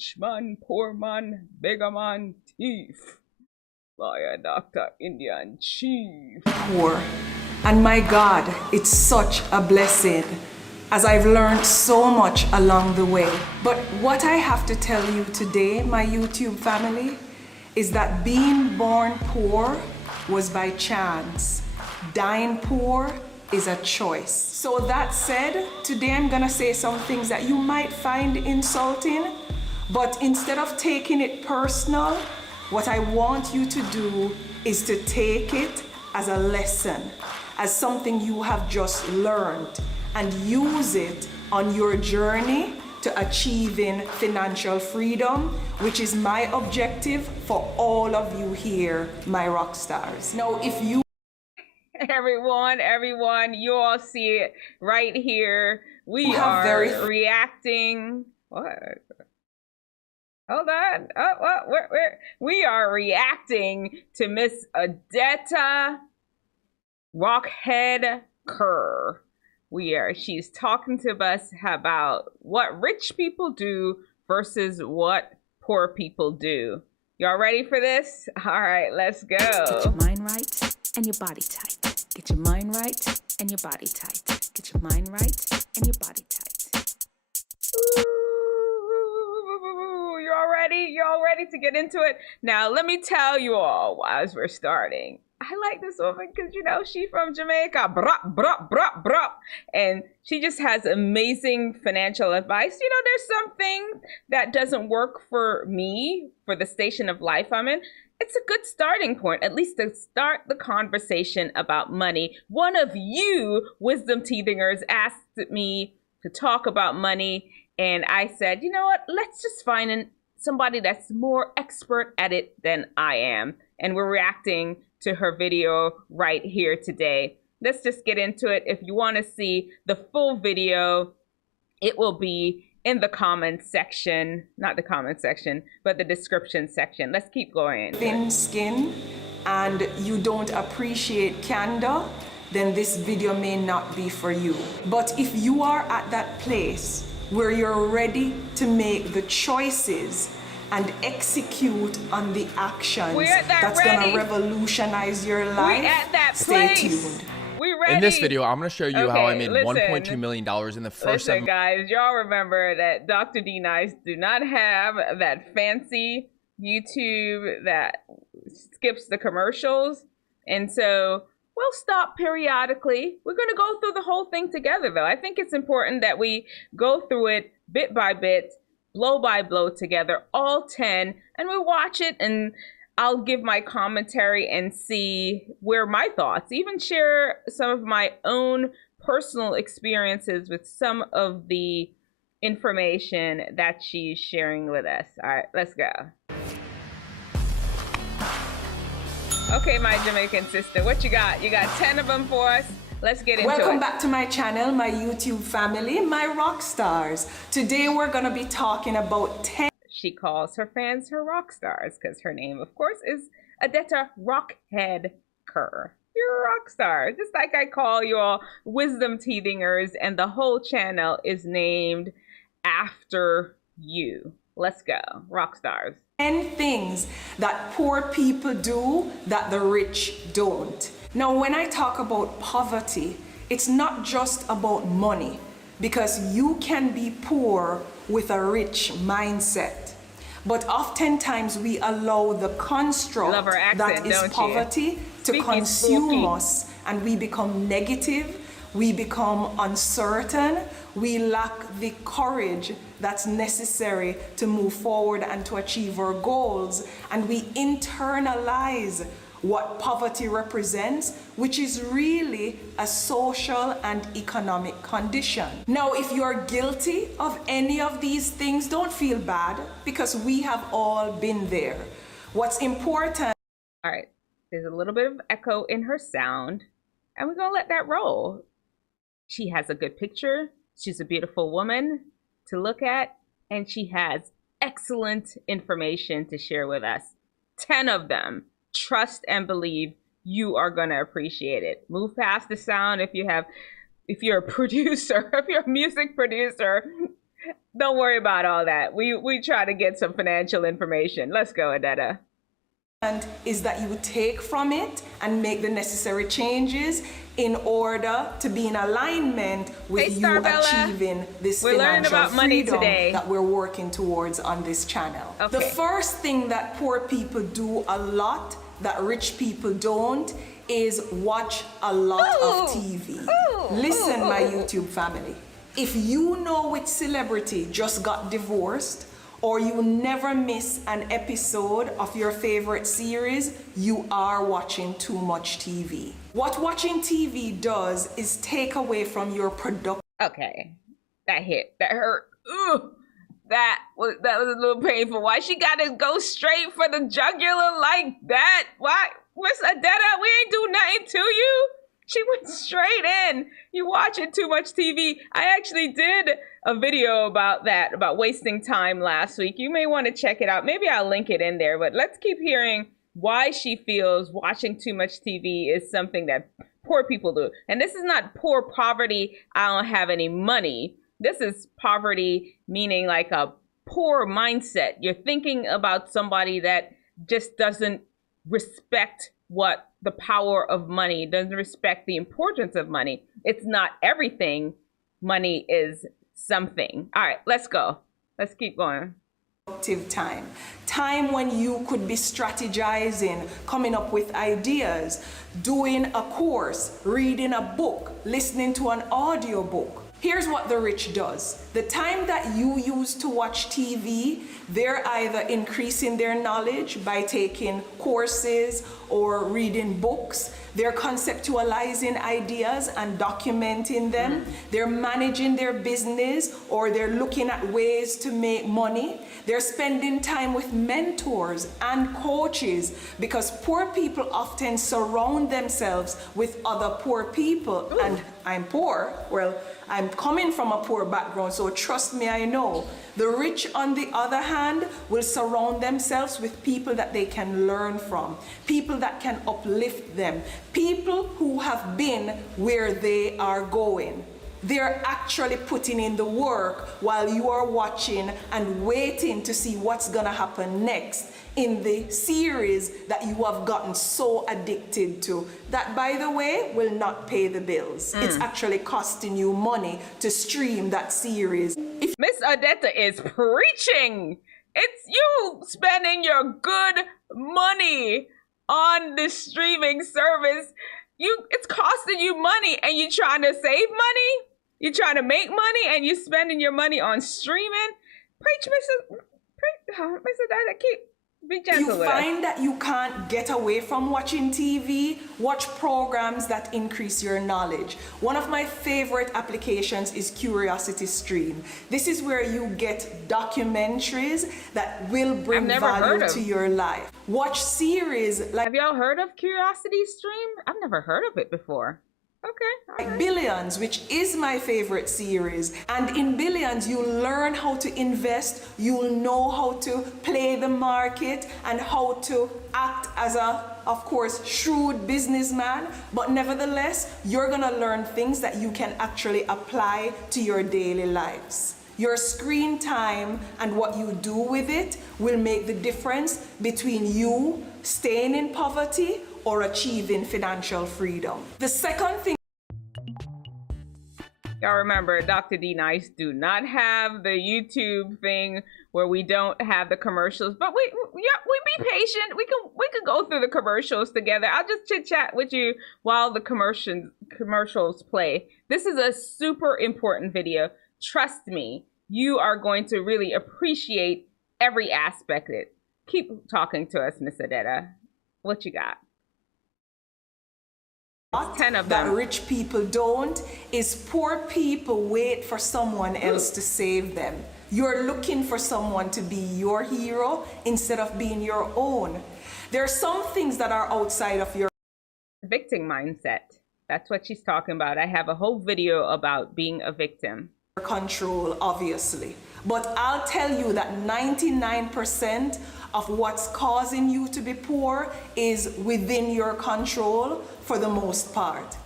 rich man, poor man, beggar man, thief. By a Dr. Indian Chief. Poor. And my God, it's such a blessing as I've learned so much along the way. But what I have to tell you today, my YouTube family, is that being born poor was by chance. Dying poor is a choice. So that said, today I'm gonna say some things that you might find insulting, but instead of taking it personal, what I want you to do is to take it as a lesson, as something you have just learned, and use it on your journey to achieving financial freedom, which is my objective for all of you here, my rock stars. Now, if you Everyone, you all see it right here. We are reacting. What? Hold on. We are reacting to Miss Odetta Rockhead-Kerr. She's talking to us about what rich people do versus what poor people do. Y'all ready for this? All right, let's go. Get your mind right and your body tight. Get your mind right and your body tight. Get your mind right and your body tight. You all ready? You all ready to get into it? Now, let me tell you all as we're starting. I like this woman because, you know, she's from Jamaica. Brap, brap, brap, brap. And she just has amazing financial advice. You know, there's something that doesn't work for me, for the station of life I'm in. It's a good starting point, at least to start the conversation about money. One of you Wisdomteethingers asked me to talk about money. And I said, you know what, let's just find somebody that's more expert at it than I am. And we're reacting to her video right here today. Let's just get into it. If you want to see the full video, it will be in the comments section, not the comment section, but the description section. Let's keep going. Thin skin and you don't appreciate candor, then this video may not be for you. But if you are at that place where you're ready to make the choices and execute on the actions that's gonna revolutionize your life, stay tuned. We ready. In this video, I'm gonna show you how I made $1.2 million in the first 7 months. Guys, y'all remember that Dr. D Nice do not have that fancy YouTube that skips the commercials. And so we'll stop periodically. We're gonna go through the whole thing together though. I think it's important that we go through it bit by bit, blow by blow together, all 10, and we watch it and I'll give my commentary and see where my thoughts, even share some of my own personal experiences with some of the information that she's sharing with us. All right, let's go. Okay, my Jamaican sister, what you got? You got 10 of them for us. Let's get into it. Welcome back to my channel, my YouTube family, my rock stars. Today we're gonna be talking about 10. She calls her fans her rock stars because her name, of course, is Odetta Rockhead-Kerr. You're a rock star, just like I call you all Wisdomteethingers, and the whole channel is named after you. Let's go, rock stars. 10 things that poor people do that the rich don't. Now, when I talk about poverty, it's not just about money, because you can be poor with a rich mindset. But oftentimes we allow the construct that is poverty to consume us, and we become negative, we become uncertain, we lack the courage that's necessary to move forward and to achieve our goals, and we internalize what poverty represents, which is really a social and economic condition. Now, if you're guilty of any of these things, don't feel bad, because we have all been there. What's important... All right, there's a little bit of echo in her sound, and we're gonna let that roll. She has a good picture. She's a beautiful woman to look at, and she has excellent information to share with us. 10 of them. Trust and believe you are going to appreciate it. Move past the sound if you're a producer, if you're a music producer, Don't worry about all that. We try to get some financial information. Let's go, Odetta. And is that you take from it and make the necessary changes in order to be in alignment with you achieving this financial freedom that we're working towards on this channel. Okay. The first thing that poor people do a lot that rich people don't is watch a lot of TV. Listen, my YouTube family. If you know which celebrity just got divorced, or you never miss an episode of your favorite series, you are watching too much TV. What watching TV does is take away from your production. Okay, that hit, that hurt. Ugh. That was a little painful. Why she gotta go straight for the jugular like that? Why, Miss Odetta, we ain't do nothing to you. She went straight in. You watching too much TV. I actually did a video about that, about wasting time last week. You may want to check it out. Maybe I'll link it in there, but let's keep hearing why she feels watching too much TV is something that poor people do. And this is not poor poverty, I don't have any money. This is poverty meaning like a poor mindset. You're thinking about somebody that just doesn't respect what the power of money, doesn't respect the importance of money. It's not everything. Money is something. All right, let's go. Let's keep going. Time when you could be strategizing, coming up with ideas, doing a course, reading a book, listening to an audio book. Here's what the rich does. The time that you use to watch TV, they're either increasing their knowledge by taking courses or reading books. They're conceptualizing ideas and documenting them. They're managing their business, or they're looking at ways to make money. They're spending time with mentors and coaches, because poor people often surround themselves with other poor people. Ooh. And I'm poor. Well, I'm coming from a poor background, so trust me, I know. The rich, on the other hand, will surround themselves with people that they can learn from, people that can uplift them, people who have been where they are going. They're actually putting in the work while you are watching and waiting to see what's gonna happen next in the series that you have gotten so addicted to. That, by the way, will not pay the bills. It's actually costing you money to stream that series. Miss Odetta is preaching. It's you spending your good money on the streaming service. It's costing you money, and you trying to save money? You're trying to make money, and you're spending your money on streaming? Preach, Miss Odetta, be gentle. You find that you can't get away from watching TV, watch programs that increase your knowledge. One of my favorite applications is Curiosity Stream. This is where you get documentaries that will bring value to your life. Watch series like... Have y'all heard of Curiosity Stream? I've never heard of it before. Okay. Like Billions, which is my favorite series. And in Billions, you learn how to invest, you'll know how to play the market and how to act as a, of course, shrewd businessman. But nevertheless, you're gonna learn things that you can actually apply to your daily lives. Your screen time and what you do with it will make the difference between you staying in poverty or achieving financial freedom. The second thing... Y'all remember, Dr. D Nice do not have the YouTube thing where we don't have the commercials, but we be patient. We can go through the commercials together. I'll just chit chat with you while the commercials play. This is a super important video. Trust me, you are going to really appreciate every aspect of it. Keep talking to us, Miss Odetta. What you got? 10 of them. That rich people don't is poor people wait for someone else to save them. You're looking for someone to be your hero instead of being your own. There are some things that are outside of your victim mindset. That's what she's talking about. I have a whole video about being a victim. Control, obviously. But I'll tell you that 99% of what's causing you to be poor is within your control for the most part.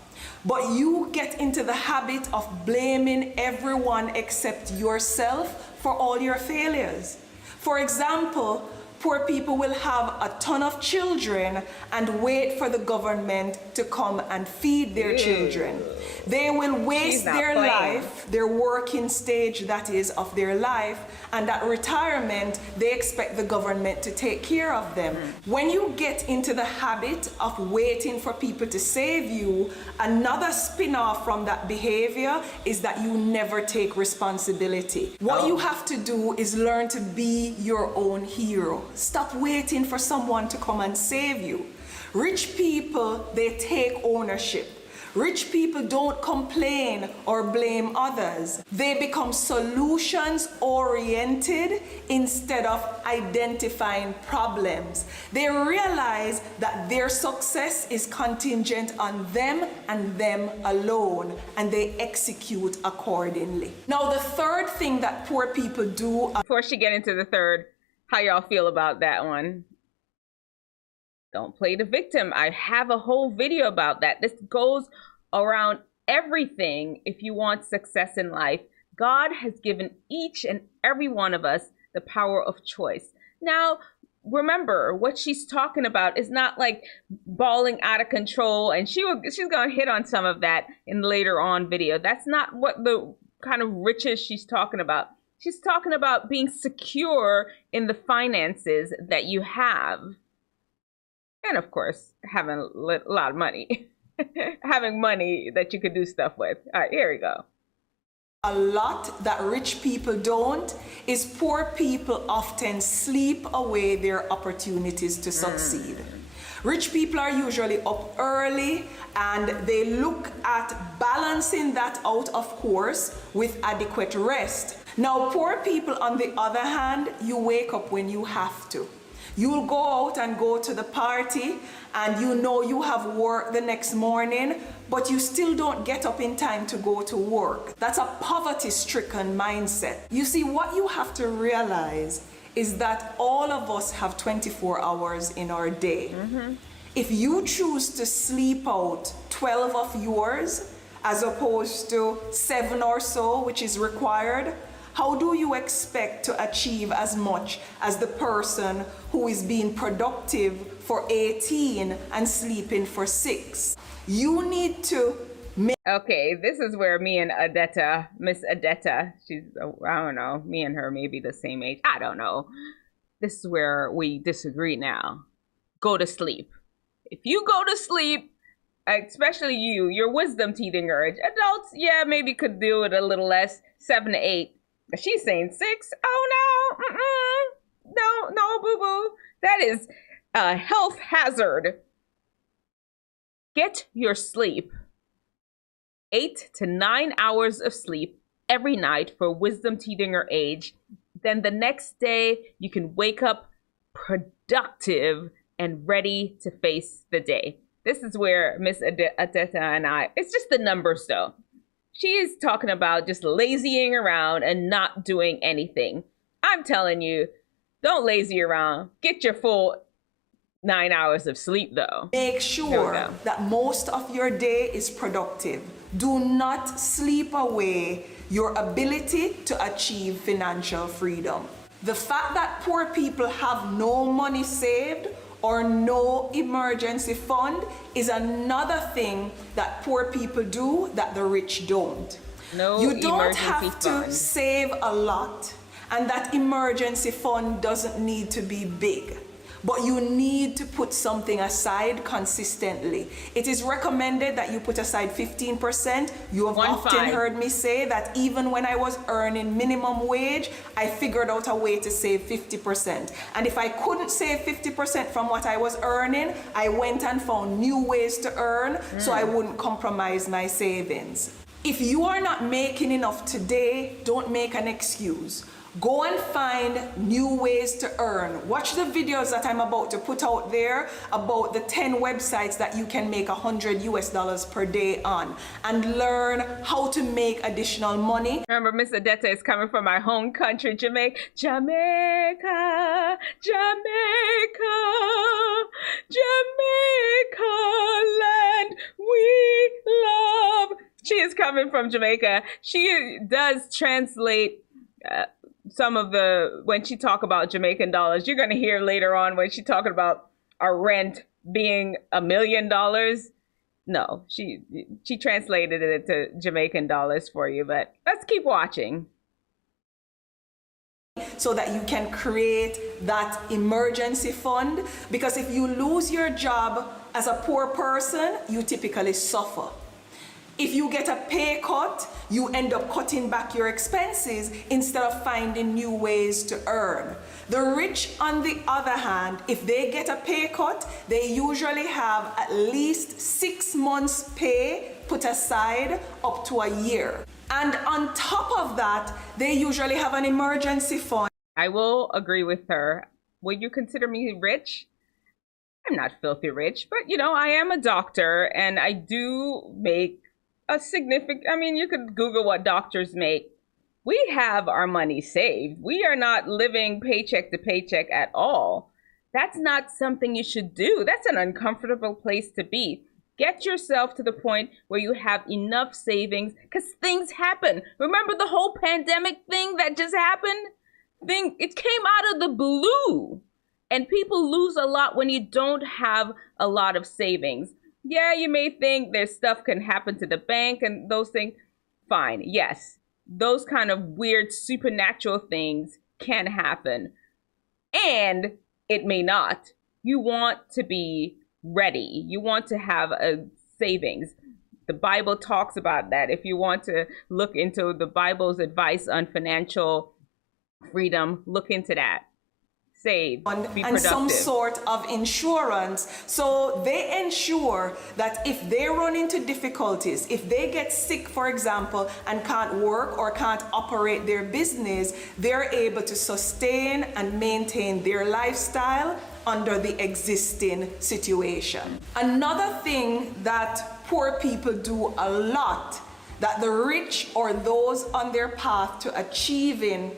But you get into the habit of blaming everyone except yourself for all your failures. For example, poor people will have a ton of children and wait for the government to come and feed their children. They will waste their life, their working stage, that is, of their life, and at retirement, they expect the government to take care of them. When you get into the habit of waiting for people to save you, another spin-off from that behavior is that you never take responsibility. What you have to do is learn to be your own hero. Stop waiting for someone to come and save you. Rich people, they take ownership. Rich people don't complain or blame others. They become solutions oriented instead of identifying problems. They realize that their success is contingent on them and them alone, and they execute accordingly. Now, the third thing that poor people do... Before she get into the third, how y'all feel about that one? Don't play the victim. I have a whole video about that. This goes around everything. If you want success in life, God has given each and every one of us the power of choice. Now, remember, what she's talking about is not like balling out of control, and she's going to hit on some of that in later on video. That's not what the kind of riches she's talking about. She's talking about being secure in the finances that you have. And of course, having a lot of money. Having money that you could do stuff with. All right, here we go. A lot that rich people don't is poor people often sleep away their opportunities to succeed. Rich people are usually up early and they look at balancing that out, of course, with adequate rest. Now, poor people, on the other hand, you wake up when you have to. You'll go out and go to the party and you know you have work the next morning, but you still don't get up in time to go to work. That's a poverty-stricken mindset. You see, what you have to realize is that all of us have 24 hours in our day. If you choose to sleep out 12 of yours, as opposed to 7 or so, which is required, how do you expect to achieve as much as the person who is being productive for 18 and sleeping for 6? You need to make... Okay, this is where me and Odetta, Miss Odetta, she's, I don't know, me and her may be the same age. I don't know. This is where we disagree now. Go to sleep. If you go to sleep, especially you're Wisdomteethinger. Adults, yeah, maybe could do it a little less, 7 to 8. But she's saying 6. Oh no, no, boo-boo. That is a health hazard. Get your sleep. 8 to 9 hours of sleep every night for Wisdomteethinger age. Then the next day, you can wake up productive and ready to face the day. This is where Miss Odetta and I, it's just the numbers though. She is talking about just lazying around and not doing anything. I'm telling you, don't lazy around. Get your full 9 hours of sleep though. Make sure that most of your day is productive. Do not sleep away your ability to achieve financial freedom. The fact that poor people have no money saved or no emergency fund is another thing that poor people do that the rich don't. You don't have to save a lot, and that emergency fund doesn't need to be big, but you need to put something aside consistently. It is recommended that you put aside 15%. You have often heard me say that even when I was earning minimum wage, I figured out a way to save 50%. And if I couldn't save 50% from what I was earning, I went and found new ways to earn so I wouldn't compromise my savings. If you are not making enough today, don't make an excuse. Go and find new ways to earn. Watch the videos that I'm about to put out there about the 10 websites that you can make $100 per day on, and learn how to make additional money. Remember, Miss Odetta is coming from my home country, Jamaica. Jamaica, Jamaica, Jamaica land we love. coming from Jamaica, she does translate some of the, when she talk about Jamaican dollars, you're going to hear later on when she talking about our rent being $1 million. No, she translated it to Jamaican dollars for you, but let's keep watching. So that you can create that emergency fund, because if you lose your job as a poor person, you typically suffer. If you get a pay cut, you end up cutting back your expenses instead of finding new ways to earn. The rich, on the other hand, if they get a pay cut, they usually have at least 6 months' pay put aside up to a year. And on top of that, they usually have an emergency fund. I will agree with her. Would you consider me rich? I'm not filthy rich, but you know, I am a doctor and I do make a significant, I mean, you could Google what doctors make. We have our money saved. We are not living paycheck to paycheck at all. That's not something you should do. That's an uncomfortable place to be. Get yourself to the point where you have enough savings, because things happen. Remember the whole pandemic thing that just happened? It came out of the blue. And people lose a lot when you don't have a lot of savings. Yeah, you may think there's stuff can happen to the bank and those things. Fine, yes. Those kind of weird supernatural things can happen. And it may not. You want to be ready. You want to have a savings. The Bible talks about that. If you want to look into the Bible's advice on financial freedom, look into that. Save, be productive. And some sort of insurance. So they ensure that if they run into difficulties, if they get sick, for example, and can't work or can't operate their business, they're able to sustain and maintain their lifestyle under the existing situation. Another thing that poor people do a lot, that the rich or those on their path to achieving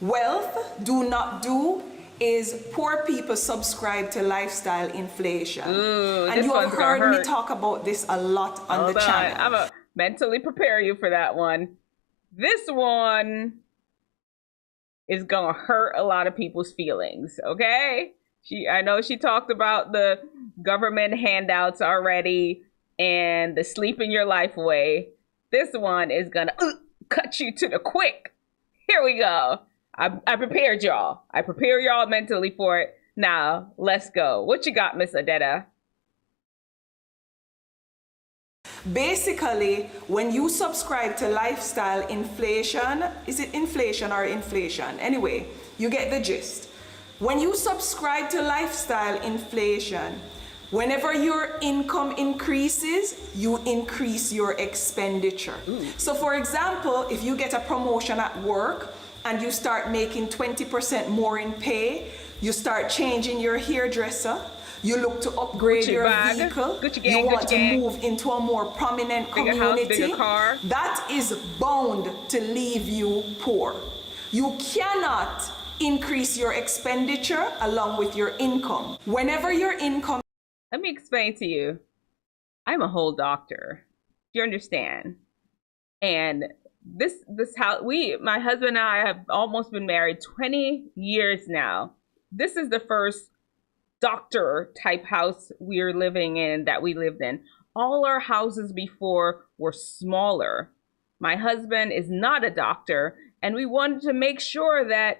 wealth do not do, is poor people subscribe to lifestyle inflation. Ooh, and you have heard me talk about this a lot on the channel. I'm gonna mentally prepare you for that one. This one is gonna hurt a lot of people's feelings, okay? I know she talked about the government handouts already and the sleep in your life away. This one is gonna cut you to the quick. Here we go. I prepared y'all. I prepare y'all mentally for it. Now, let's go. What you got, Miss Odetta? Basically, when you subscribe to lifestyle inflation, is it inflation or inflation? Anyway, you get the gist. When you subscribe to lifestyle inflation, whenever your income increases, you increase your expenditure. So for example, if you get a promotion at work, and you start making 20% more in pay, you start changing your hairdresser, you look to upgrade your vehicle, you want to move into a more prominent community, that is bound to leave you poor. You cannot increase your expenditure along with your income. Whenever your income... Let me explain to you. I'm a whole doctor. Do you understand? And this house, my husband and I have almost been married 20 years now. This is the first doctor type house we're living in that we lived in. All our houses before were smaller. My husband is not a doctor, and we wanted to make sure that,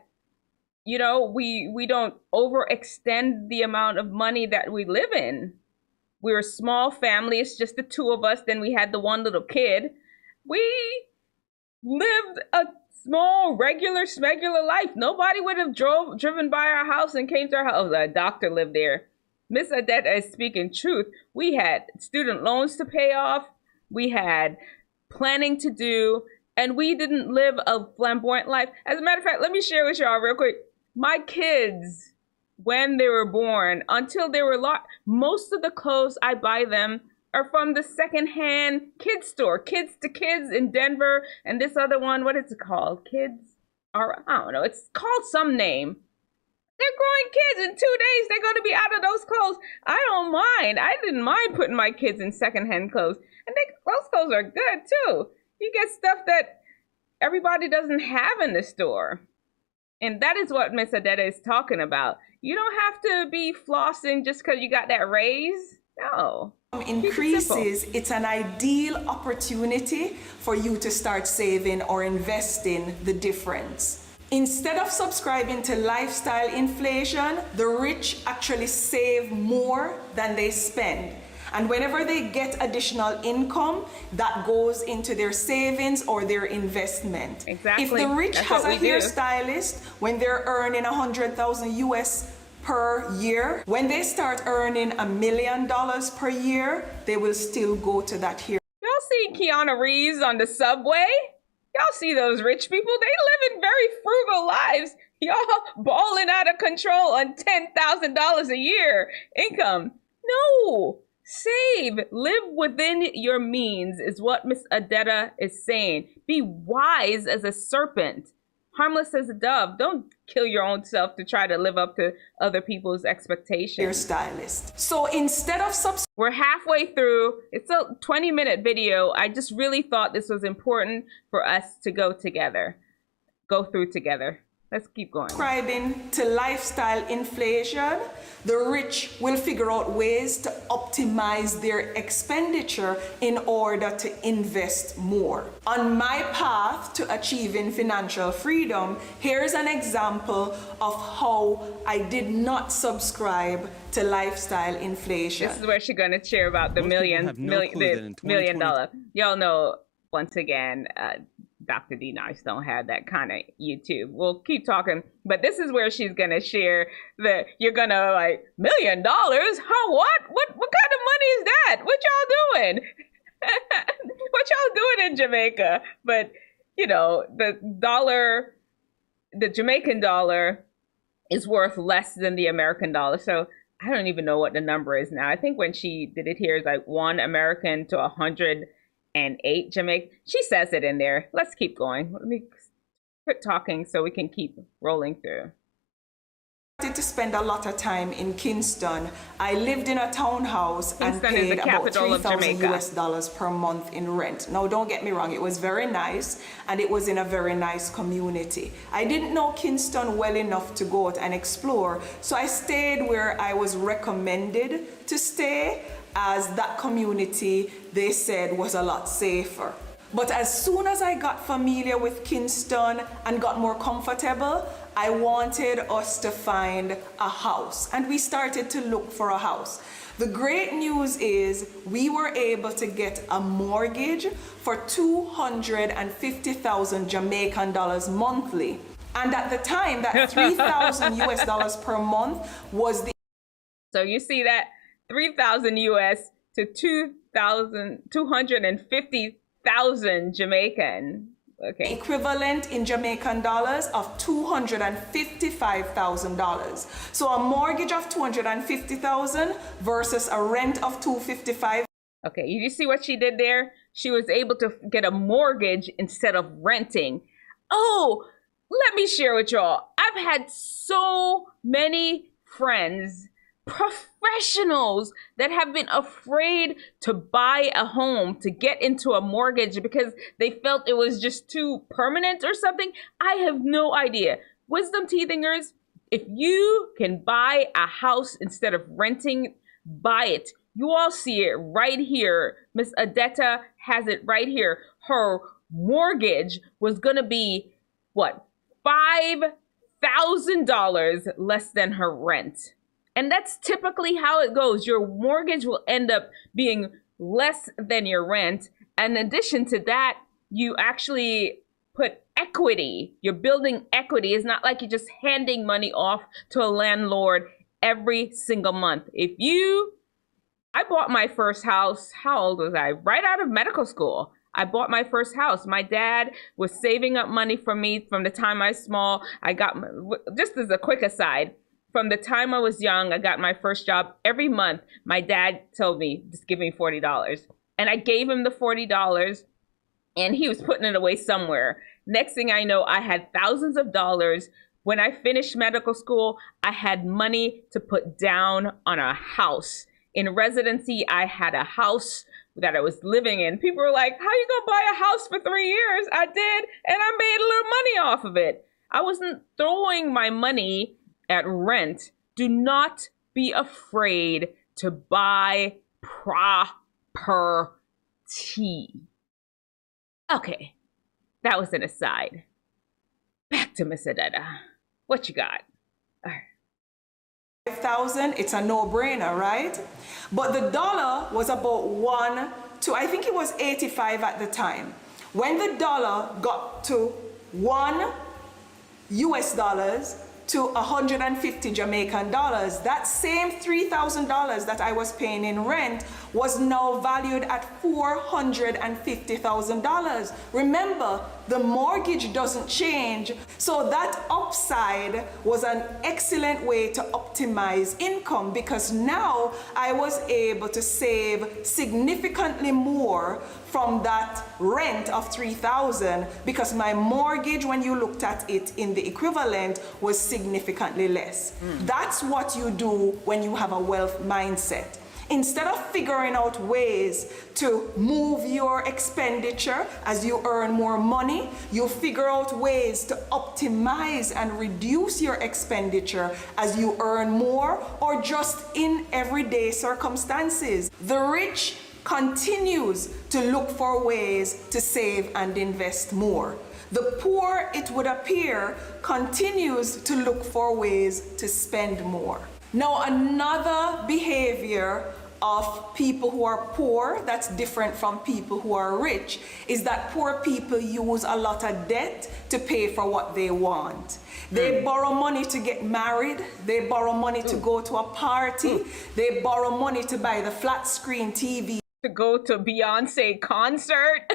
you know, we don't overextend the amount of money that we live in. We're a small family. It's just the two of us. Then we had the one little kid. We lived a small, regular, smegular life. Nobody would have driven by our house and came to our house. A doctor lived there. Miss Odetta is speaking truth. We had student loans to pay off. We had planning to do, and we didn't live a flamboyant life. As a matter of fact, let me share with y'all real quick. My kids, when they were born, until they were most of the clothes I buy them are from the secondhand kids store, Kids to Kids in Denver, and this other one, what is it called? Kids, or I don't know, it's called some name. They're growing kids. In 2 days, they're going to be out of those clothes. I don't mind. I didn't mind putting my kids in secondhand clothes, and those clothes are good too. You get stuff that everybody doesn't have in the store. And that is what Miss Odetta is talking about. You don't have to be flossing just because you got that raise. No. Increases, it's an ideal opportunity for you to start saving or investing the difference. Instead of subscribing to lifestyle inflation, the rich actually save more than they spend. And whenever they get additional income, that goes into their savings or their investment. Exactly. If the rich has a hairstylist, when they're earning 100,000 US per year, when they start earning $1 million per year, they will still go to that hair. Y'all see Keanu Reeves on the subway? Y'all see those rich people? They live in very frugal lives. Y'all balling out of control on $10,000 a year income. No. Save, live within your means is what Miss Odetta is saying. Be wise as a serpent, harmless as a dove. Don't kill your own self to try to live up to other people's expectations. Hairstylist. So instead of we're halfway through. It's a 20-minute video. I just really thought this was important for us to go through together. Let's keep going. Subscribing to lifestyle inflation, the rich will figure out ways to optimize their expenditure in order to invest more. On my path to achieving financial freedom, here's an example of how I did not subscribe to lifestyle inflation. This is where she's going to share about the $1 million. Y'all know, once again, Dr. D Nice don't have that kind of YouTube. We'll keep talking, but this is where she's gonna share that you're gonna like $1 million. Huh? What kind of money is that? What y'all doing? What y'all doing in Jamaica? But you know, the Jamaican dollar is worth less than the American dollar. So I don't even know what the number is now. I think when she did it here is like 1 American to 108 Jamaican. She says it in there. Let's keep going. Let me quit talking so we can keep rolling through. I started to spend a lot of time in Kingston. I lived in a townhouse and paid about $3,000 US per month in rent. Now, don't get me wrong, it was very nice and it was in a very nice community. I didn't know Kingston well enough to go out and explore, so I stayed where I was recommended to stay, as that community, they said, was a lot safer. But as soon as I got familiar with Kingston and got more comfortable, I wanted us to find a house. And we started to look for a house. The great news is we were able to get a mortgage for 250,000 Jamaican dollars monthly. And at the time, that 3,000 US dollars per month was the... So you see that? 3,000 US to 250,000 Jamaican. Okay. Equivalent in Jamaican dollars of $255,000. So a mortgage of 250,000 versus a rent of 255. Okay, you see what she did there? She was able to get a mortgage instead of renting. Oh, let me share with y'all. I've had so many friends, professionals, that have been afraid to buy a home, to get into a mortgage because they felt it was just too permanent or something. I have no idea. Wisdomteethingers, if you can buy a house instead of renting, buy it. You all see it right here. Miss Odetta has it right here. Her mortgage was gonna be, what, $5,000 less than her rent. And that's typically how it goes. Your mortgage will end up being less than your rent. And in addition to that, you actually put equity. You're building equity. It's not like you're just handing money off to a landlord every single month. I bought my first house, how old was I? Right out of medical school. I bought my first house. My dad was saving up money for me from the time I was small. Just as a quick aside, from the time I was young, I got my first job. Every month, my dad told me, just give me $40. And I gave him the $40 and he was putting it away somewhere. Next thing I know, I had thousands of dollars. When I finished medical school, I had money to put down on a house. In residency, I had a house that I was living in. People were like, how you gonna buy a house for 3 years? I did, and I made a little money off of it. I wasn't throwing my money at rent. Do not be afraid to buy property. Okay, that was an aside. Back to Miss Odetta. What you got? All right. 5,000, it's a no-brainer, right? But the dollar was about 1 to, I think it was 85 at the time. When the dollar got to 1 US dollars to 150 Jamaican dollars, that same $3,000 that I was paying in rent was now valued at $450,000. Remember, the mortgage doesn't change, so that upside was an excellent way to optimize income, because now I was able to save significantly more from that rent of $3,000, because my mortgage, when you looked at it in the equivalent, was significantly less. That's what you do when you have a wealth mindset. Instead of figuring out ways to move your expenditure as you earn more money, you figure out ways to optimize and reduce your expenditure as you earn more, or just in everyday circumstances. The rich continues to look for ways to save and invest more. The poor, it would appear, continues to look for ways to spend more. Now, another behavior of people who are poor that's different from people who are rich is that poor people use a lot of debt to pay for what they want. They borrow money to get married, they borrow money to go to a party, they borrow money to buy the flat screen TV. To go to Beyonce concert.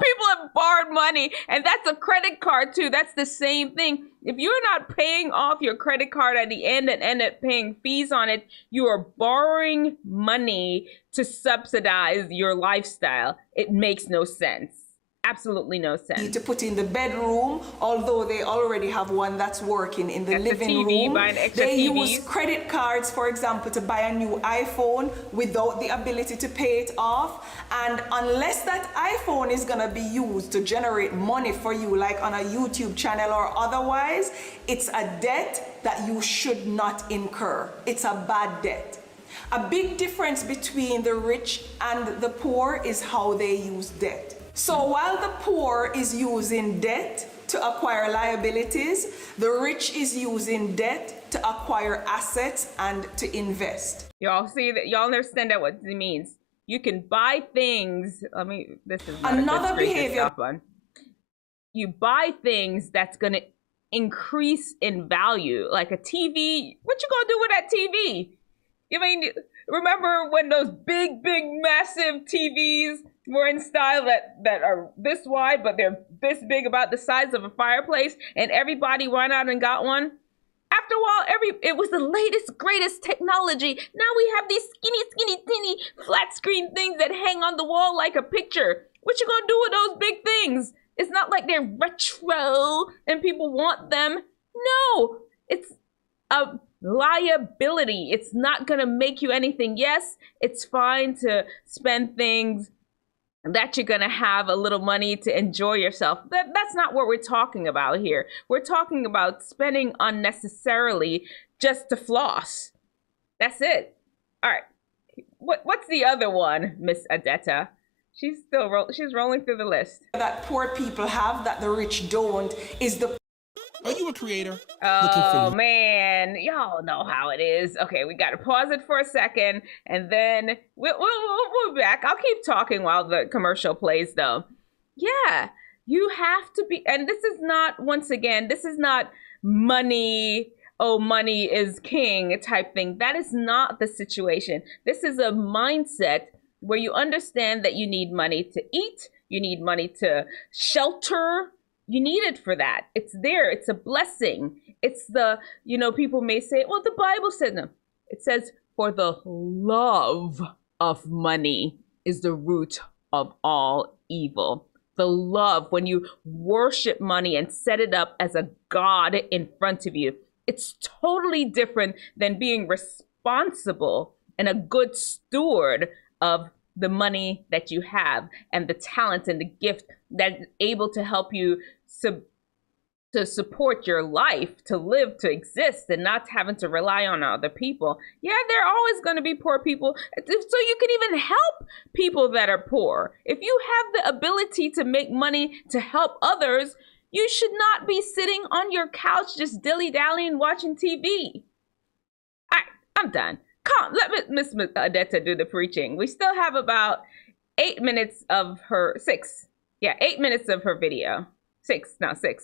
People have borrowed money, and that's a credit card too. That's the same thing. If you're not paying off your credit card at the end and end up paying fees on it, you are borrowing money to subsidize your lifestyle. It makes no sense. Absolutely no sense. To put in the bedroom, although they already have one that's working in the living room. They use credit cards, for example, to buy a new iPhone without the ability to pay it off. And unless that iPhone is gonna be used to generate money for you, like on a YouTube channel or otherwise, it's a debt that you should not incur. It's a bad debt. A big difference between the rich and the poor is how they use debt. So while the poor is using debt to acquire liabilities, the rich is using debt to acquire assets and to invest. Y'all see that? Y'all understand that what it means? You can buy things. I mean, this is not another behavior. You buy things that's gonna increase in value, like a TV. What you gonna do with that TV? I mean, remember when those big, massive TVs were in style that are this wide, but they're this big, about the size of a fireplace, and everybody went out and got one? After a while, it was the latest, greatest technology. Now we have these skinny, teeny, flat screen things that hang on the wall like a picture. What you gonna do with those big things? It's not like they're retro and people want them. No, it's a liability. It's not gonna make you anything. Yes, it's fine to spend things that you're gonna have a little money to enjoy yourself. That's not what we're talking about here. We're talking about spending unnecessarily just to floss. That's it. All right. What's the other one, Miss Odetta? She's still she's rolling through the list. That poor people have that the rich don't is the. Are you a creator? Oh man, y'all know how it is. Okay, we gotta pause it for a second, and then we'll be back. I'll keep talking while the commercial plays, though. Yeah, you have to be, and this is not, once again, this is not money. Oh, money is king type thing. That is not the situation. This is a mindset where you understand that you need money to eat, you need money to shelter. You need it for that. It's there. It's a blessing. It's the, people may say, well, the Bible says no. It says, for the love of money is the root of all evil. The love, when you worship money and set it up as a god in front of you, it's totally different than being responsible and a good steward of the money that you have and the talent and the gift that's able to help you to support your life, to live, to exist, and not having to rely on other people. Yeah, there are always going to be poor people. So you can even help people that are poor. If you have the ability to make money to help others, you should not be sitting on your couch just dilly-dallying watching TV. All right, I'm done. Come, let Miss Odetta do the preaching. We still have about 8 minutes of her, 6. Yeah, 8 minutes of her video. 6, 8.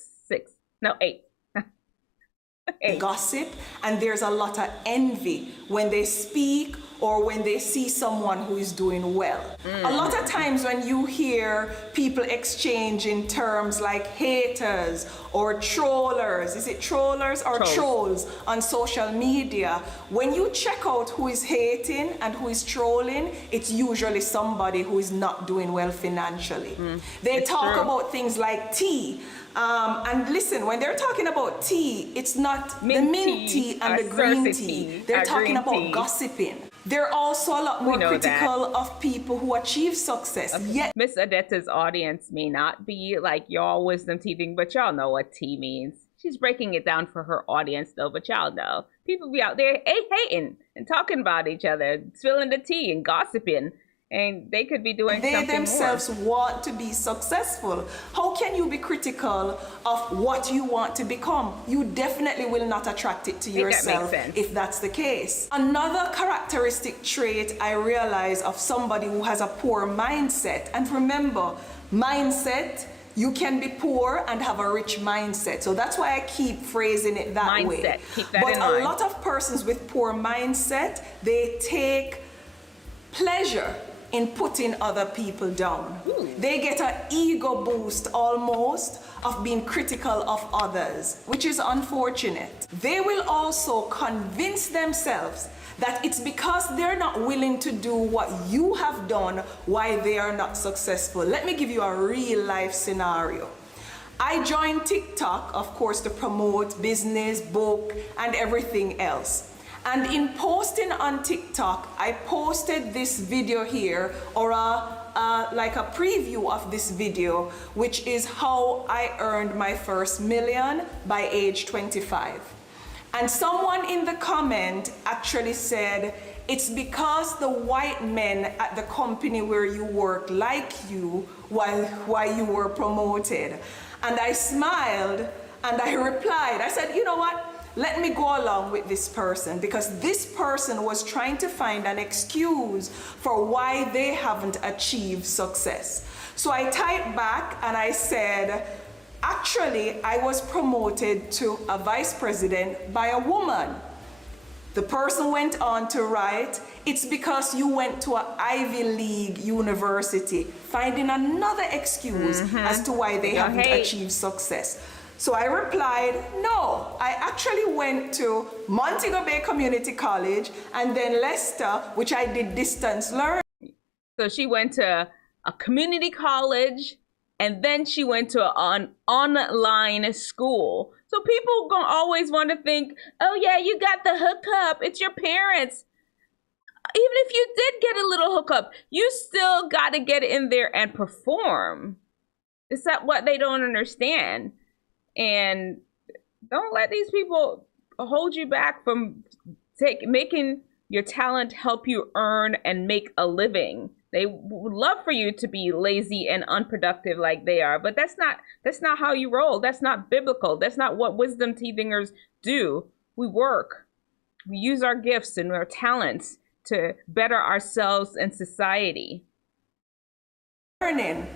8. Gossip, and there's a lot of envy when they speak or when they see someone who is doing well. A lot of times when you hear people exchanging terms like haters or trollers, is it trollers or trolls on social media? When you check out who is hating and who is trolling, it's usually somebody who is not doing well financially. They talk about things like tea. And listen, when they're talking about tea, it's not the mint tea and the green tea. They're talking about gossiping. They're also a lot more critical of people who achieve success. Yet Miss Odetta's audience may not be like y'all wisdom teething, but y'all know what tea means. She's breaking it down for her audience though, but y'all know. People be out there hating and talking about each other, spilling the tea and gossiping. And they could be doing something more. They themselves want to be successful. How can you be critical of what you want to become? You definitely will not attract it to yourself if that's the case. Another characteristic trait I realize of somebody who has a poor mindset, and remember, mindset, you can be poor and have a rich mindset. So that's why I keep phrasing it that way. Keep that but in mind. A lot of persons with poor mindset, they take pleasure in putting other people down. They get an ego boost almost of being critical of others, which is unfortunate. They will also convince themselves that it's because they're not willing to do what you have done why they are not successful. Let me give you a real life scenario. I joined TikTok, of course, to promote business, book, and everything else. And in posting on TikTok, I posted this video here, or like a preview of this video, which is how I earned my first million by age 25. And someone in the comment actually said, it's because the white men at the company where you work like you while you were promoted. And I smiled and I replied, I said, you know what? Let me go along with this person, because this person was trying to find an excuse for why they haven't achieved success. So I typed back and I said, actually, I was promoted to a vice president by a woman. The person went on to write, it's because you went to an Ivy League university, finding another excuse as to why they haven't achieved success. So I replied, no, I actually went to Montego Bay Community College and then Leicester, which I did distance learning. So she went to a community college and then she went to an online school. So people gonna always want to think, oh yeah, you got the hookup, it's your parents. Even if you did get a little hookup, you still got to get in there and perform. Is that what they don't understand? And don't let these people hold you back from making your talent help you earn and make a living. They would love for you to be lazy and unproductive like they are, but that's not how you roll. That's not biblical. That's not what wisdom teethingers do. We work. We use our gifts and our talents to better ourselves and society. Learning.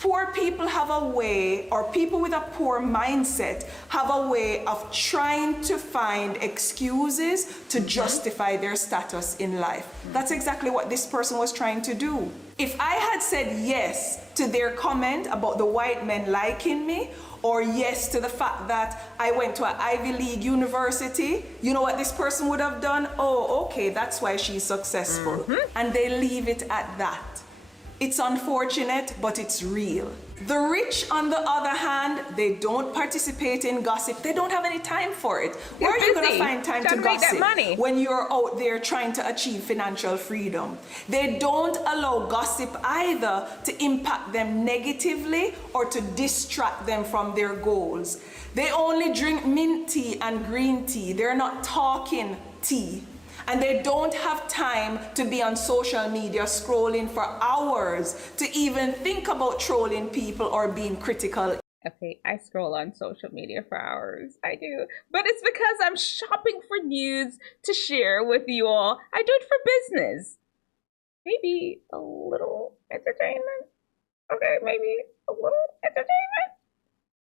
Poor people have a way, or people with a poor mindset have a way of trying to find excuses to justify their status in life. That's exactly what this person was trying to do. If I had said yes to their comment about the white men liking me, or yes to the fact that I went to an Ivy League university, you know what this person would have done? Oh, okay, that's why she's successful. And they leave it at that. It's unfortunate, but it's real. The rich, on the other hand, they don't participate in gossip. They don't have any time for it. Where are you going to find time to gossip when you're out there trying to achieve financial freedom? They don't allow gossip either to impact them negatively or to distract them from their goals. They only drink mint tea and green tea. They're not talking tea. And they don't have time to be on social media scrolling for hours to even think about trolling people or being critical. Okay, I scroll on social media for hours. I do. But it's because I'm shopping for news to share with you all. I do it for business. Maybe a little entertainment. Okay, maybe a little entertainment.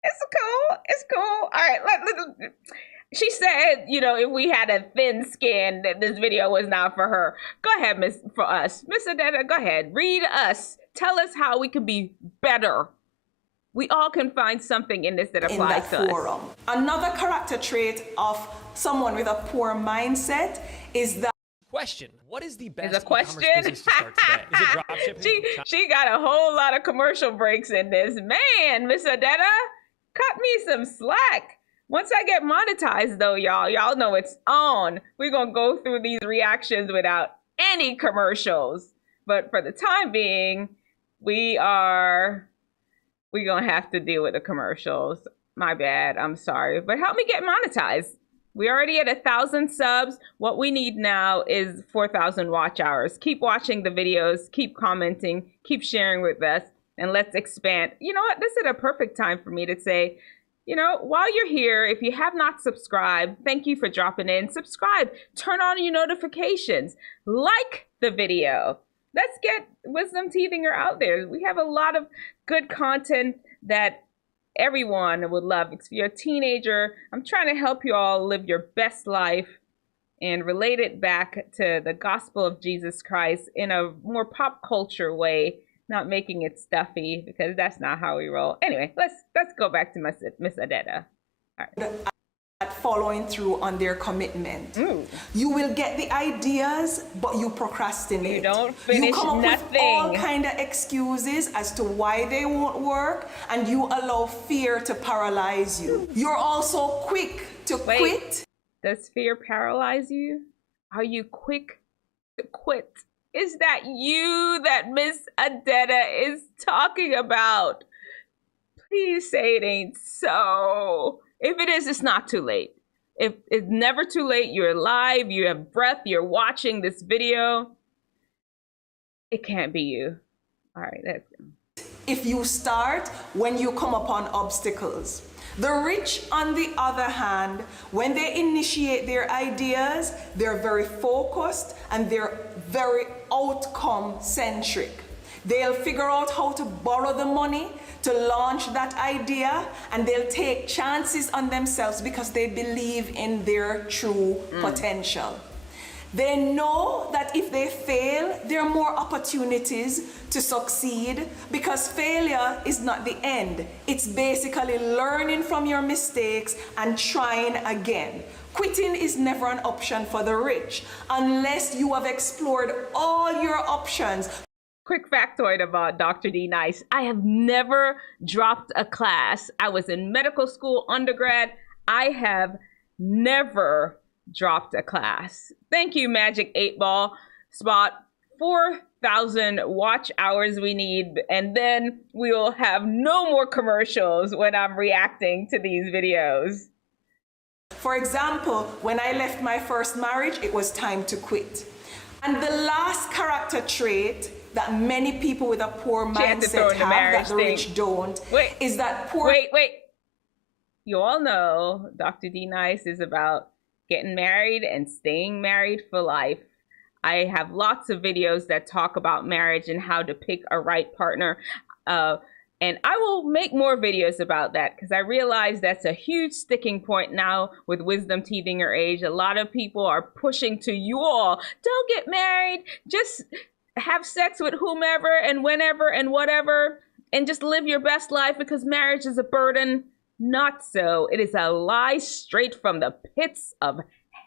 It's cool. It's cool. All right, let's she said, you know, if we had a thin skin, that this video was not for her. Go ahead, Miss Odetta, go ahead. Read us. Tell us how we can be better. We all can find something in this that applies to us. Another character trait of someone with a poor mindset is that. Question: what is the best e-commerce business to start today? Is it dropshipping? She got a whole lot of commercial breaks in this. Man, Miss Odetta, cut me some slack. Once I get monetized though, y'all know it's on. We're gonna go through these reactions without any commercials. But for the time being, we gonna have to deal with the commercials. My bad, I'm sorry. But help me get monetized. We're already at 1,000 subs. What we need now is 4,000 watch hours. Keep watching the videos, keep commenting, keep sharing with us, and let's expand. You know what? This is a perfect time for me to say, you know, while you're here, if you have not subscribed, thank you for dropping in. Subscribe, turn on your notifications, like the video. Let's get Wisdomteethinger out there. We have a lot of good content that everyone would love. If you're a teenager, I'm trying to help you all live your best life and relate it back to the gospel of Jesus Christ in a more pop culture way. Not making it stuffy, because that's not how we roll. Anyway, let's go back to Miss Odetta. All right. At following through on their commitment. You will get the ideas, but you procrastinate. You don't finish You come up nothing. with all kind of excuses as to why they won't work, and you allow fear to paralyze you. You're also quick to quit. Does fear paralyze you? Are you quick to quit? Is that you that Miss Odetta is talking about? Please say it ain't so. If it is, it's not too late. If it's never too late, you're alive, you have breath, you're watching this video. It can't be you. All right, let's go. If you start when you come upon obstacles. The rich, on the other hand, when they initiate their ideas, they're very focused and they're very outcome-centric. They'll figure out how to borrow the money to launch that idea, and they'll take chances on themselves because they believe in their true potential. They know that if they fail, there are more opportunities to succeed, because failure is not the end. It's basically learning from your mistakes and trying again. Quitting is never an option for the rich unless you have explored all your options. Quick factoid about Dr. D Nice. I have never dropped a class. I was in medical school undergrad. I have never dropped a class. Thank you, Magic 8 Ball. Spot 4,000 watch hours we need, and then we'll have no more commercials when I'm reacting to these videos. For example, when I left my first marriage, it was time to quit. And the last character trait that many people with a poor mindset have that the rich don't is that poor... Wait. You all know Dr. D Nice is about getting married and staying married for life. I have lots of videos that talk about marriage and how to pick a right partner. And I will make more videos about that, because I realize that's a huge sticking point now with Wisdomteethinger age. A lot of people are pushing to you all, don't get married, just have sex with whomever and whenever and whatever, and just live your best life because marriage is a burden. Not so. It is a lie straight from the pits of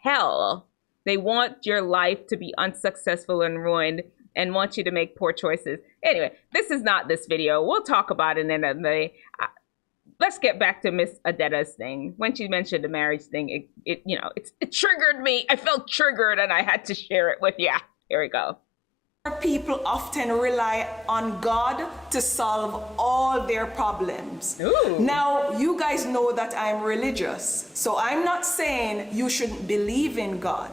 hell. They want your life to be unsuccessful and ruined. and want you to make poor choices. Anyway, this is not this video. We'll talk about it in another day. Let's get back to Miss Odetta's thing. When she mentioned the marriage thing, it triggered me. I felt triggered and I had to share it with you. Here we go. People often rely on God to solve all their problems. Ooh. Now, you guys know that I'm religious, so I'm not saying you shouldn't believe in God.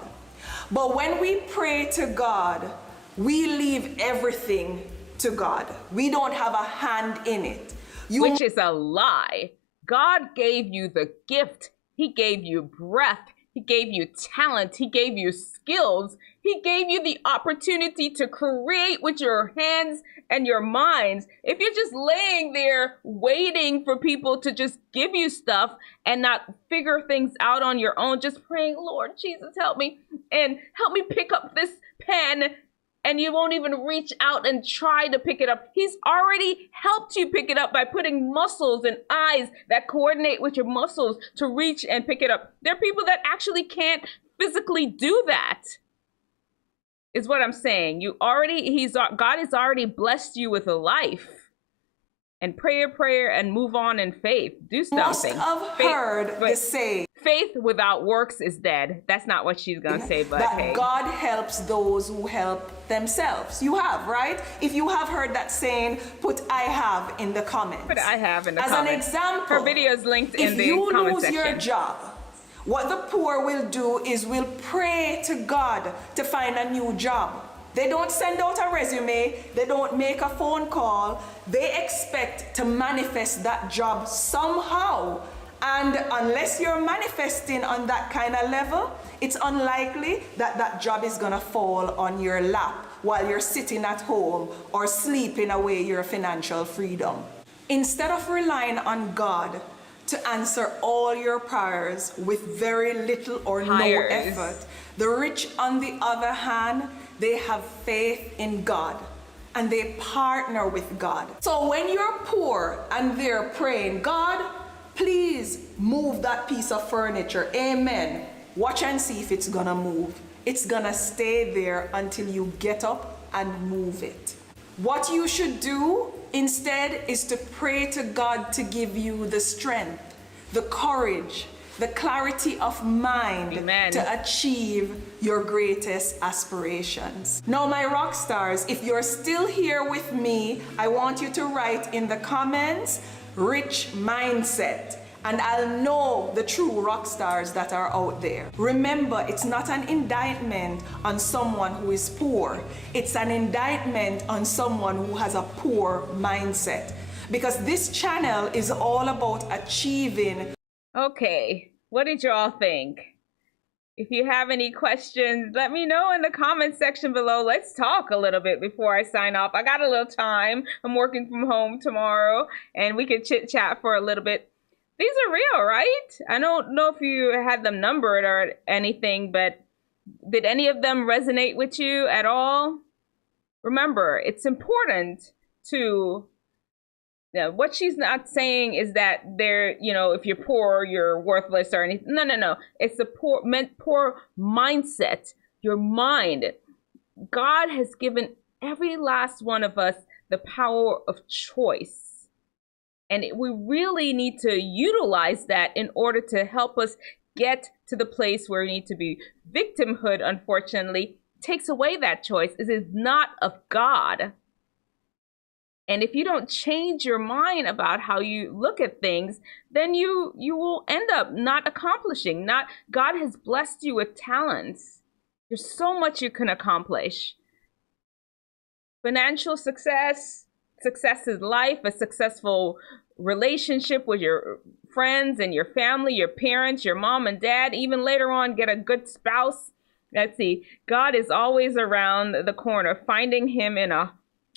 But when we pray to God, we leave everything to God. We don't have a hand in it. Which is a lie. God gave you the gift. He gave you breath. He gave you talent. He gave you skills. He gave you the opportunity to create with your hands and your minds. If you're just laying there waiting for people to just give you stuff and not figure things out on your own, just praying, Lord Jesus, help me, and help me pick up this pen, and you won't even reach out and try to pick it up. He's already helped you pick it up by putting muscles and eyes that coordinate with your muscles to reach and pick it up. There are people that actually can't physically do that, is what I'm saying. God has already blessed you with a life. And pray a prayer and move on in faith. Do something. Must have heard the saying. Faith without works is dead. That's not what she's gonna say, but that hey. God helps those who help themselves. You have, right? If you have heard that saying, put I have in the comments. Put I have in the comments. As an example, her video is linked in the comment section. If you lose your job, what the poor will do is will pray to God to find a new job. They don't send out a resume. They don't make a phone call. They expect to manifest that job somehow. And unless you're manifesting on that kind of level, it's unlikely that that job is going to fall on your lap while you're sitting at home or sleeping away your financial freedom. Instead of relying on God to answer all your prayers with very little or no effort, the rich, on the other hand, they have faith in God and they partner with God. So when you're poor and they're praying, God, please move that piece of furniture. Amen. Watch and see if it's gonna move. It's gonna stay there until you get up and move it. What you should do instead is to pray to God to give you the strength, the courage, the clarity of mind to achieve your greatest aspirations. Now, my rock stars, if you're still here with me, I want you to write in the comments, rich mindset, and I'll know the true rock stars that are out there. Remember, it's not an indictment on someone who is poor. It's an indictment on someone who has a poor mindset. Because this channel is all about achieving. Okay, what did y'all think? If you have any questions, let me know in the comment section below. Let's talk a little bit before I sign off. I got a little time. I'm working from home tomorrow, and we can chit chat for a little bit. These are real, right? I don't know if you had them numbered or anything, but did any of them resonate with you at all? Remember, it's important to... Now, what she's not saying is that they're, if you're poor, you're worthless or anything. No. It's the poor mindset, your mind. God has given every last one of us the power of choice. And we really need to utilize that in order to help us get to the place where we need to be. Victimhood, unfortunately, takes away that choice. It is not of God. And if you don't change your mind about how you look at things, then you will end up not accomplishing. God has blessed you with talents. There's so much you can accomplish. Financial success, success is life, a successful relationship with your friends and your family, your parents, your mom and dad, even later on, get a good spouse. Let's see, God is always around the corner. Finding him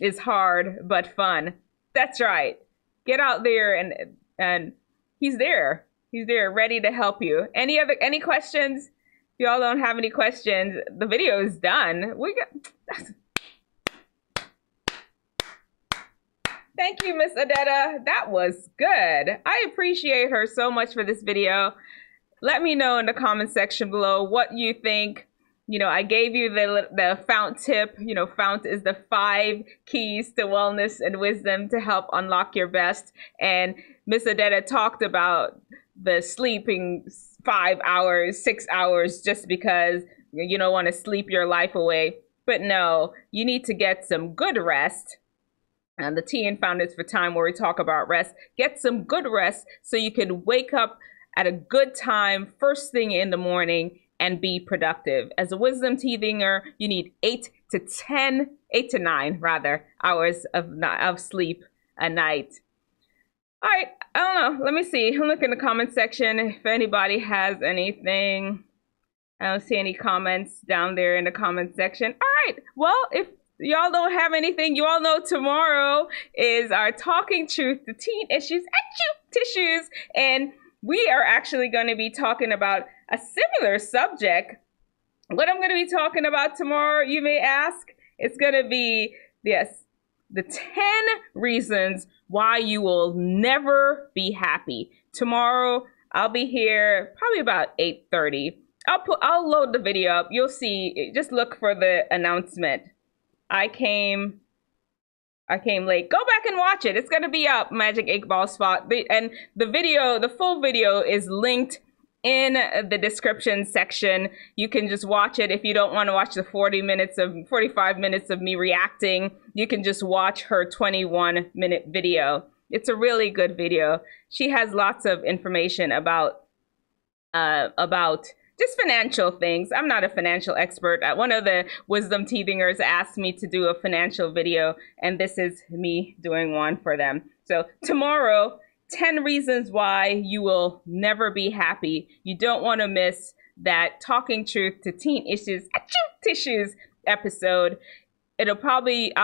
is hard but fun. That's right. Get out there and he's there. He's there ready to help you. Any questions? If y'all don't have any questions, the video is done. Thank you, Miss Odetta. That was good. I appreciate her so much for this video. Let me know in the comment section below what you think. I gave you the Fount tip. Fount is the 5 keys to wellness and wisdom to help unlock your best. And Miss Odetta talked about the sleeping 5 hours, 6 hours, just because you don't want to sleep your life away. But no, you need to get some good rest. And the T in Fount is for time, where we talk about rest. Get some good rest so you can wake up at a good time, first thing in the morning, and be productive. As a wisdom teethinger, you need 8 to 9 hours of sleep a night. All right, I don't know. Let me see. Look in the comment section if anybody has anything. I don't see any comments down there in the comment section. All right, well, if y'all don't have anything, you all know tomorrow is our Talking Truth to Teen Issues tissues, and we are actually going to be talking about a similar subject. What I'm going to be talking about tomorrow, you may ask, it's going to be, yes, the 10 reasons why you will never be happy. Tomorrow, I'll be here probably about 8:30. I'll load the video up. You'll see, just look for the announcement. I came late. Go back and watch it. It's going to be up, Magic 8-Ball Spot. And the full video is linked in the description section. You can just watch it. If you don't want to watch the 45 minutes of me reacting, you can just watch her 21-minute video. It's a really good video. She has lots of information about just financial things. I'm not a financial expert. One of the Wisdom Teethingers asked me to do a financial video, and this is me doing one for them. So tomorrow, 10 reasons why you will never be happy. You don't want to miss that Talking Truth to Teen Issues Tissues episode. I'll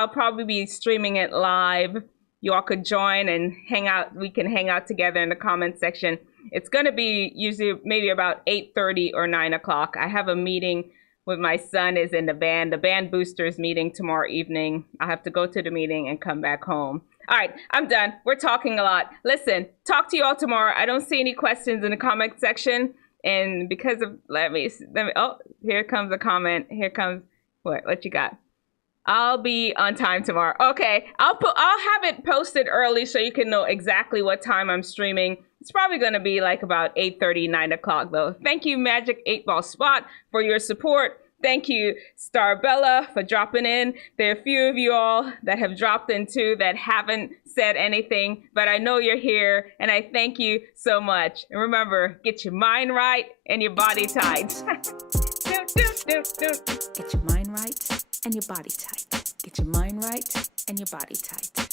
probably be streaming it live. You all could join and hang out. We can hang out together in the comment section. It's going to be usually maybe about 8:30 or 9 o'clock. I have a meeting with my son is in the band boosters meeting tomorrow evening. I have to go to the meeting and come back home. All right, I'm done. We're talking a lot. Listen, talk to you all tomorrow. I don't see any questions in the comment section. And because of, let me, oh, here comes a comment. Here comes, what you got? I'll be on time tomorrow. Okay, I'll have it posted early so you can know exactly what time I'm streaming. It's probably going to be like about 8:30, 9 o'clock though. Thank you, Magic 8-Ball Spot, for your support. Thank you, Starbella, for dropping in. There are a few of you all that have dropped in too that haven't said anything, but I know you're here, and I thank you so much. And remember, get your mind right and your body tight. Get your mind right and your body tight. Get your mind right and your body tight.